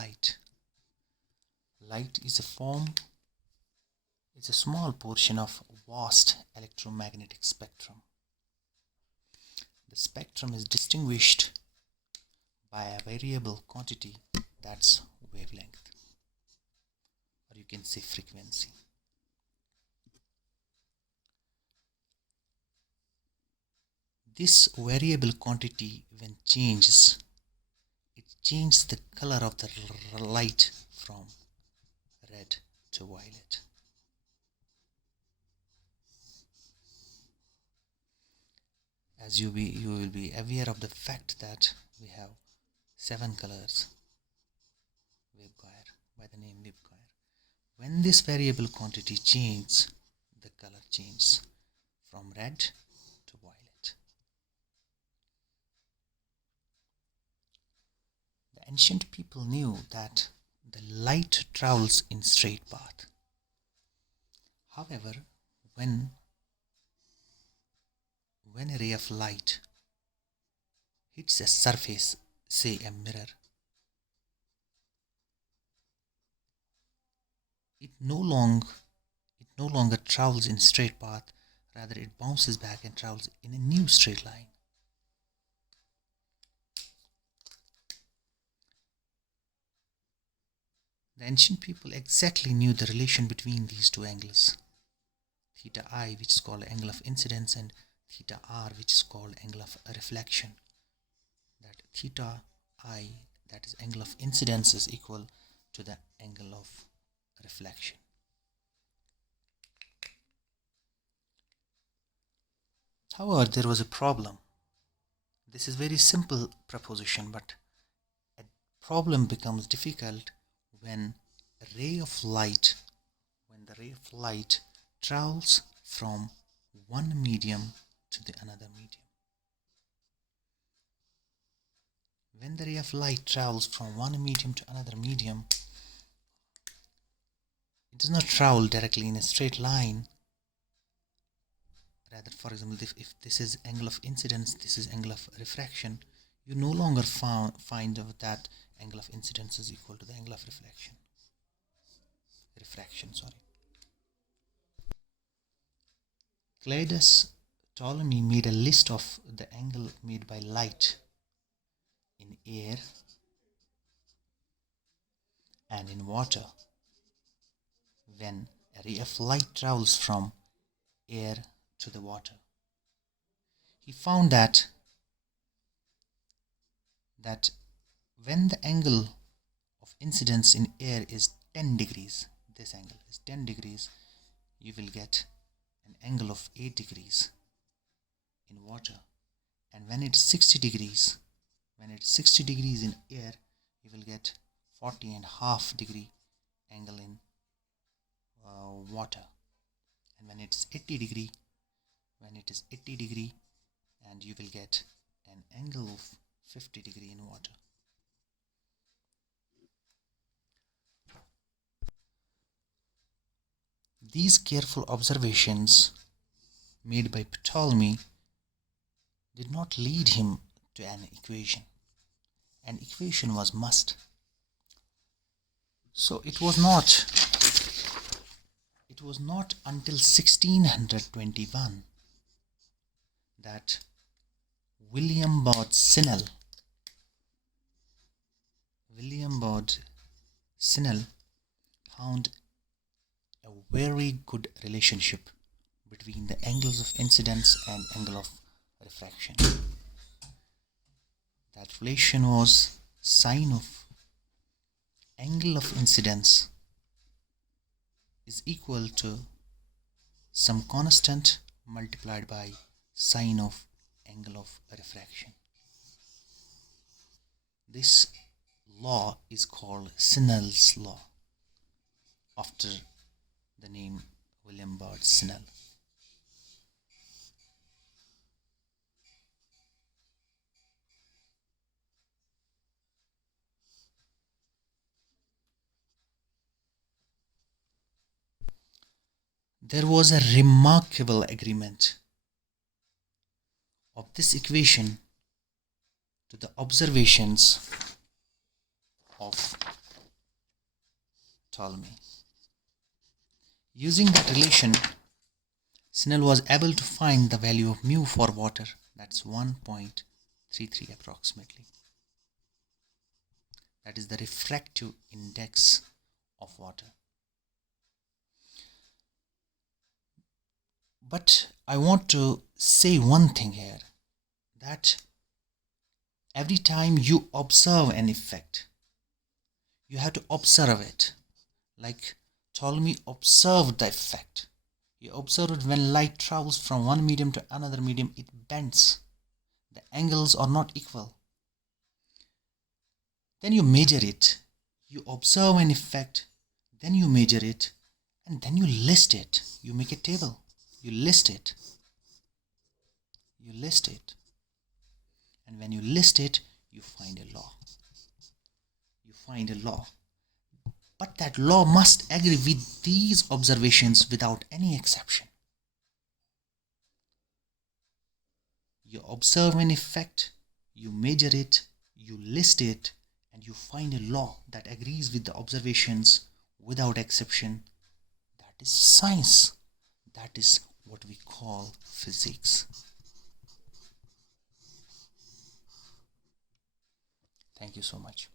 light? Light is a small portion of vast electromagnetic spectrum. The spectrum is distinguished by a variable quantity, that's wavelength, or you can say frequency. This variable quantity, when changes, it changes the color of the light from red to violet. As you will be aware of the fact that we have 7 colors waveguide by the name waveguide. When this variable quantity changes, the color changes from red to violet. The ancient people knew that the light travels in straight path. However, when a ray of light hits a surface, say a mirror, it no longer travels in straight path, rather it bounces back and travels in a new straight line. The ancient people exactly knew the relation between these two angles, theta I, which is called angle of incidence, and theta R, which is called angle of reflection. That theta I, that is angle of incidence, is equal to the angle of reflection. However, there was a problem. This is very simple proposition, but a problem becomes difficult when the ray of light travels from one medium to the another medium. When the ray of light travels from one medium to another medium, it does not travel directly in a straight line. Rather, for example, if this is angle of incidence, this is angle of refraction, you no longer find that angle of incidence is equal to the angle of refraction. Ptolemy made a list of the angle made by light in air and in water when a ray of light travels from air to the water. He found that when the angle of incidence in air is 10 degrees, this angle is 10 degrees, you will get an angle of 8 degrees in water. And when it's 60 degrees in air, you will get 40.5 degree angle in water. And when it is 80 degree, and you will get an angle of 50 degree in water. These careful observations made by Ptolemy did not lead him to an equation. An equation was must. So it was not until 1621 that William Bode Sinnel found a very good relationship between the angles of incidence and angle of refraction. That relation was sine of angle of incidence is equal to some constant multiplied by sine of angle of refraction. This law is called Sinnel's law, after the name William Bode Sinnel. There was a remarkable agreement of this equation to the observations of Ptolemy. Using that relation, Snell was able to find the value of mu for water. That's 1.33 approximately. That is the refractive index of water. But I want to say one thing here, that every time you observe an effect, you have to observe it. Like Ptolemy observed the effect. He observed when light travels from one medium to another medium, it bends. The angles are not equal. Then you measure it. You observe an effect, then you measure it, and then you list it. You make a table. You list it. You list it. And when you list it, you find a law. You find a law. But that law must agree with these observations without any exception. You observe an effect, you measure it, you list it, and you find a law that agrees with the observations without exception. That is science. That is what we call physics. Thank you so much.